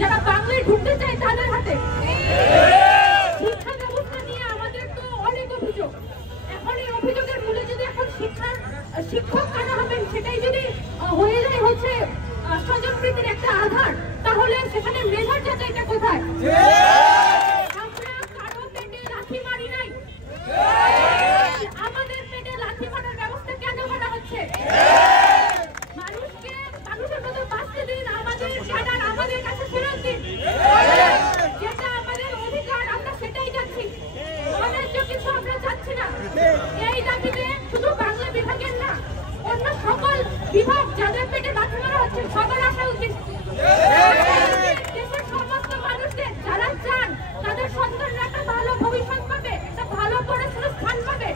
যারা বাংলায় ঢুকতে চায় তাদের হাতে শিক্ষা ব্যবস্থা নিয়ে আমাদের তো অনেক অভিযোগ। এখন এই অভিযোগের মূলে যদি এখন শিক্ষক কারা হবেন সেটাই যদি হয়ে যায় হচ্ছে স্বজনপ্রীতির একটা আধার, তাহলে সেখানে মেধার যাচাইটা কোথায়? আমরা কারো পেটে লাথি মারি নাই, আমাদের পেটে লাথি মারার ব্যবস্থা কেন করা হচ্ছে? মানুষের মতো বাঁচতে দিন, আমাদের ক্যাডার আমাদের কাছে ফেরত দিন, যেটা আমাদের অধিকার আমরা সেটাই চাচ্ছি, অন্যান্য কিছু আমরা চাচ্ছি না। এই দাবিতে শুধু বাংলা বিভাগের না, অন্য সকল বিভাগ যাদের পেটে লাথি মারা হচ্ছে সবার আসা উচিত। দেশের সমস্ত মানুষদের যারা চান তাদের সন্তানরা একটা ভালো ভবিষ্যৎ পাবে, একটা ভালো পড়াশোনার স্থান পাবে,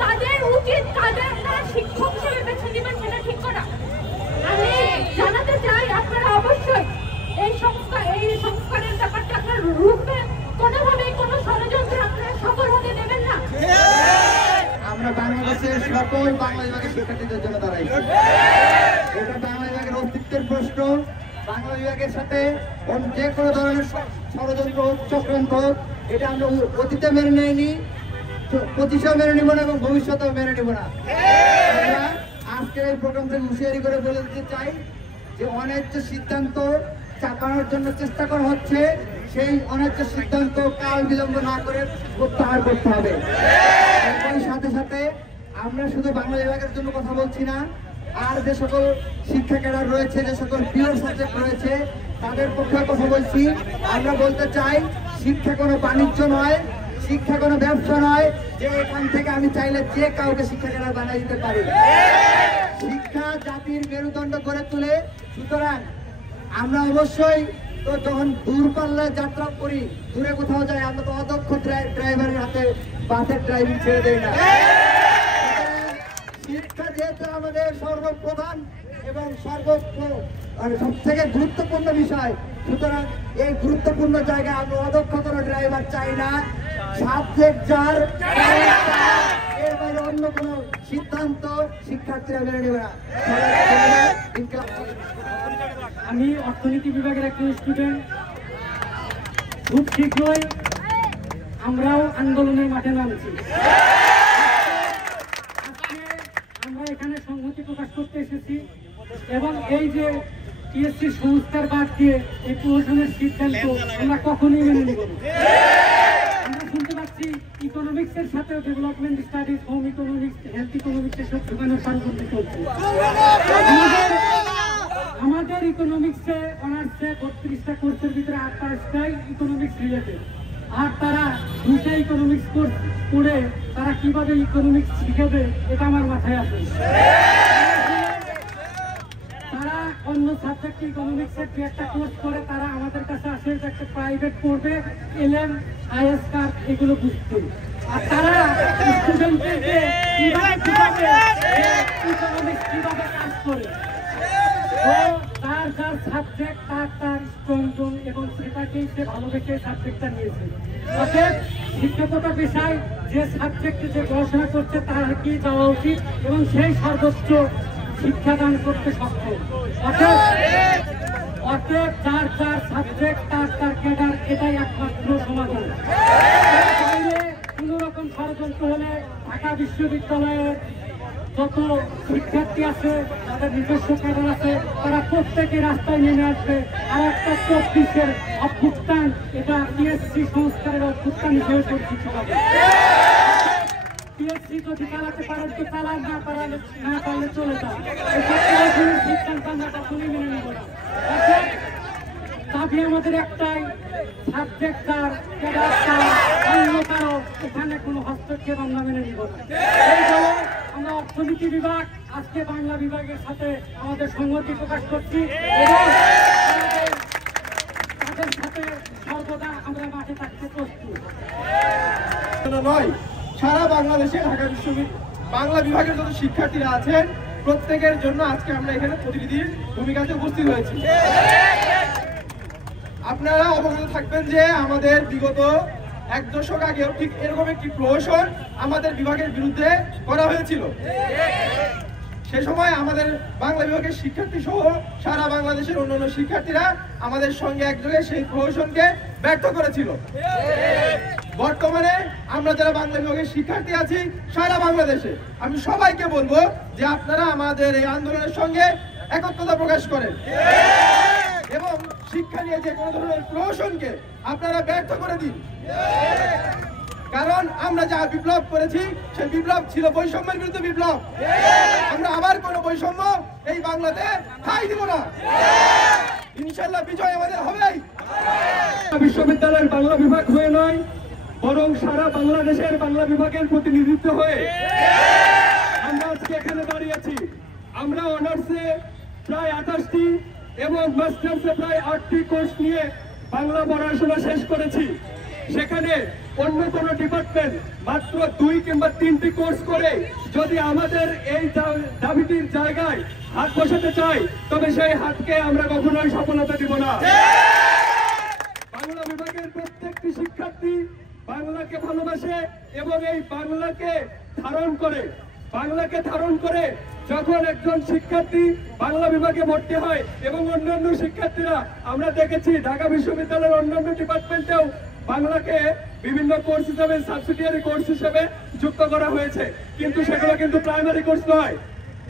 তাদের উচিত তাদের তারা শিক্ষক হিসেবে বেছে নেবেন সেটা ঠিক করা। আমি জানাতে চাই আপনারা অবশ্যই এই সংস্কারের ব্যাপারটা আপনারা রুখবেন, কোনোভাবেই কোনো ষড়যন্ত্র আপনারা সফল হতে দেবেন না। আমরা বাংলাদেশের সকল বাংলা বিভাগের শিক্ষার্থীদের জন্য দাঁড়াই। এটা বাংলা বিভাগের অস্তিত্বের প্রশ্ন। বাংলা বিভাগের সাথে যে কোনো ধরনের ষড়যন্ত্র চক্রান্ত এটা আমরা অতীতে মেনে নেইনি, 25-এও মেনে নিব না এবং ভবিষ্যতেও মেনে নিব না। আমরা আজকের এই প্রোগ্রাম থেকে হুঁশিয়ারি করে বলে দিতে চাই যে অন্যায্য সিদ্ধান্ত চাপানোর জন্য চেষ্টা করা হচ্ছে, সেই অন্যায্য সিদ্ধান্ত কাল বিলম্ব না করে প্রত্যাহার করতে হবে। এর সাথে সাথে আমরা শুধু বাংলা বিভাগের জন্য কথা বলছি না, আর যে সকল শিক্ষা ক্যাডার রয়েছে, যে সকল পিওর সাবজেক্ট রয়েছে তাদের পক্ষে কথা বলছি। আমরা বলতে চাই শিক্ষা কোনো বাণিজ্য নয়, শিক্ষা কোনো ব্যবসা নয় যে এখান থেকে আমি চাইলে যে কাউকে শিক্ষা ক্যাডার বানিয়ে দিতে পারি। শিক্ষা জাতির মেরুদণ্ড গড়ে তোলে। সুতরাং আমরা অবশ্যই তো যখন দূরপাল্লায় যাত্রা করি, দূরে কোথাও যাই, আমরা তো অদক্ষ ড্রাইভারের হাতে বাসের ড্রাইভিং ছেড়ে দেই না। শিক্ষা যেহেতু আমাদের সর্বপ্রধান এবং সব থেকে গুরুত্বপূর্ণ বিষয়, সুতরাং এই গুরুত্বপূর্ণ জায়গায় আমরা অদক্ষ কোনো ড্রাইভার চাই না। সাবজেক্ট যার, এর বাইরে অন্য কোনো সিদ্ধান্ত শিক্ষার্থীরা মেনে নেবে না। আমি অর্থনীতি বিভাগের একজন স্টুডেন্ট। খুব শীঘ্রই আমরাও আন্দোলনের মাঠে নামছি। আজকে আমরা এখানে সংহতি প্রকাশ করতে এসেছি এবং এই যে টিএসসি সংস্কার বাদ দিয়ে এই প্রশাসনের সিদ্ধান্ত আমরা কখনোই মেনে নেব না। আমরা শুনতে পাচ্ছি ইকোনমিক্সের সাথে development studies, home economics, health ইকোনমিক্সের সব ঢুকানোর ষড়যন্ত্র চলছে। আমাদের ইকোনমিক্সে অনার্সে 32টা কোর্সের ভিতরে 28টাই ইকোনমিক্স রিলেটেড, আর তারা 2টা ইকোনমিক্স কোর্স পড়ে তারা কিভাবে ইকোনমিক্স শিখাবে এটা আমার মাথায় আসে। তারা অন্য সাবজেক্টে ইকোনমিক্সের যে একটা কোর্স করে তারা আমাদের কাছে আসে একটা প্রাইভেট পড়বে, এলএম, আইএস কার্ড এগুলো বুঝতে, আর তারা স্টুডেন্টদেরকে কিভাবে ইকোনমিক্স কিভাবে কাজ করে, তার যার সাবজেক্ট তার স্ট্রং জোন এবং সেটাকেই সে ভালোবেসে সাবজেক্টটা নিয়েছে। অর্থাৎ শিক্ষকতা পেশায় যে সাবজেক্টে যে পড়াশোনা করছে তার কি যাওয়া উচিত এবং সেই সর্বোচ্চ শিক্ষাদান করতে সক্ষম। অর্থাৎ যার সাবজেক্ট তার ক্যাডার, এটাই একমাত্র সমাধান। কোন রকম ষড়যন্ত্র হলে ঢাকা বিশ্ববিদ্যালয়ের যত শিক্ষার্থী আছে, তাদের নিজস্ব ক্যাডার আছে, তারা প্রত্যেকে রাস্তায় নেমে আসবে। আর একটা 24-এর অভ্যুত্থান, এটা টিএসসি সংস্কারের অভ্যুত্থান হিসেবে পরিচিত হবে। টিএসসি যদি চালাতে পারেন তো চালান, না পারলে চলে যান। সিদ্ধান্ত আমরা কখনোই মেনে নেব না। দাবি আমাদের একটাই, সাবজেক্ট তার, ক্যাডার তার, অন্য কারো এখানে কোনো হস্তক্ষেপ আমরা মেনে নিব না। এই জন্য আমরা অর্থনীতি বিভাগ আজকে বাংলা বিভাগের সাথে আমাদের সংহতি প্রকাশ করছি এবং তাদের সাথে সর্বদা আমরা মাঠে থাকতে প্রস্তুত। নয়, সারা বাংলাদেশে ঢাকা বিশ্ববিদ্যালয় বাংলা বিভাগের যত শিক্ষার্থীরা আছেন প্রত্যেকের জন্য আজকে আমরা এখানে প্রতিনিধির ভূমিকাতে উপস্থিত হয়েছি। আপনারা অবগত থাকবেন যে আমাদের বিগত 1 দশক আগেও ঠিক এরকম একটি প্রহসন আমাদের বিভাগের বিরুদ্ধে করা হয়েছিল। সে সময় আমাদের বাংলা বিভাগের শিক্ষার্থী সহ সারা বাংলাদেশের অন্যান্য শিক্ষার্থীরা আমাদের সঙ্গে একযোগে সেই প্রহসনকে ব্যর্থ করেছিল। বর্তমানে আমরা যারা বাংলা বিভাগের শিক্ষার্থী আছি সারা বাংলাদেশে, আমি সবাইকে বলবো যে আপনারা আমাদের এই আন্দোলনের সঙ্গে একত্রতা প্রকাশ করেন এবং শিক্ষা নিয়ে যে কোনো ধরনের প্রহসনকে আপনারা ব্যর্থ করে দিন। কারণ আমরা যা বিপ্লব করেছি সেই বিপ্লব ছিল বৈষম্যের বিরুদ্ধে বিপ্লব। আমরা আবার কোনো বৈষম্য এই বাংলাতে ঠাঁই দিব না। ইনশাআল্লাহ বিজয় আমাদের হবেই। বিশ্ববিদ্যালয়ের বাংলা বিভাগ হয়ে নয়, বরং সারা বাংলাদেশের বাংলা বিভাগের প্রতিনিধিত্ব হয়ে আমরা আজকে এখানে দাঁড়িয়েছি। আমরা অনার্সে প্রায় 28টি এবং মাস্টার্সে প্রায় 8টি কোর্স নিয়ে বাংলা পড়াশোনা শেষ করেছি। সেখানে অন্য কোনো ডিপার্টমেন্ট মাত্র 2 কিংবা 3টি কোর্স করে যদি আমাদের এই দাবিটির জায়গায় হাত বসাতে চাই, তবে সেই হাতকে আমরা কখনোই সফলতা দিব না। বাংলা বিভাগের প্রত্যেকটি শিক্ষার্থী বাংলাকে ভালোবাসে এবং এই বাংলাকে ধারণ করে যখন একজন শিক্ষার্থী বাংলা বিভাগে ভর্তি হয় এবং অন্যান্য শিক্ষার্থীরা আমরা দেখেছি ঢাকা বিশ্ববিদ্যালয়ের অন্যান্য ডিপার্টমেন্টেও বাংলাকে বিভিন্ন কোর্স হিসেবে সাবসিডিয়ারি কোর্স হিসেবে যুক্ত করা হয়েছে, কিন্তু সেগুলো কিন্তু প্রাইমারি কোর্স নয়।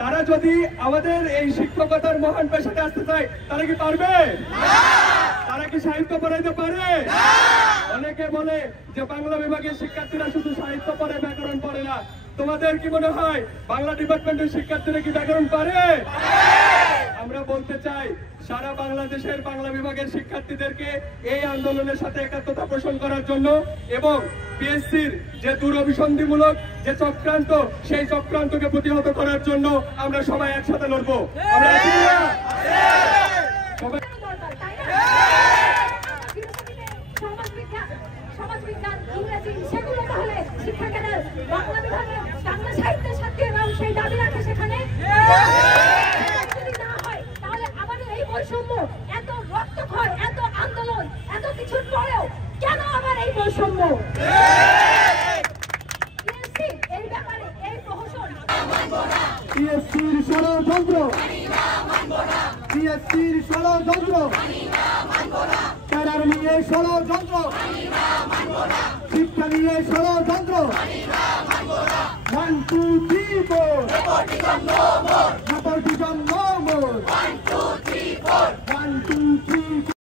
তারা যদি আমাদের এই শিক্ষকতার মহান পেশাতে আসতে চায় তারা কি পারবে? তারা কি সাহিত্য পড়াইতে পারে? অনেকে বলে যে বাংলা বিভাগের শিক্ষার্থীরা শুধু সাহিত্য পড়ে, ব্যাকরণ পড়ে না। তোমাদের কি মনে হয় বাংলা ডিপার্টমেন্টের শিক্ষার্থীরা কি ব্যাকরণ পারে? আমরা বলতে চাই সারা বাংলাদেশের বাংলা বিভাগের শিক্ষার্থীদেরকে এই আন্দোলনের সাথে একাত্মতা পোষণ করার জন্য এবং পিএসসির যে দুরভিসন্ধিমূলক যে চক্রান্ত, সেই চক্রান্তকে প্রতিহত করার জন্য আমরা সবাই একসাথে লড়বো। আমরা আছি না? সবাই সমাজবিজ্ঞান, ইংরেজি সেগুলো তাহলে শিক্ষার্থীরা বাংলা বিভাগে বাংলা সাহিত্যের সাথে এবং সেই দাবি রাখে সেখানে যদি না হয় তাহলে আমাদের এই বৈষম্য, এত রক্তক্ষয়, এত আন্দোলন, এত কিছুর পরেও কেন আবার এই বৈষম্য? এই ব্যাপারে এই প্রহসন পিএসসির ষড়যন্ত্র, পিএসসির ষড়যন্ত্র, ক্যাডার নিয়ে ষড়যন্ত্র, শিক্ষা নিয়ে ষড়যন্ত্র। 1 2 3 4 nepotism no more, 1 2 3 4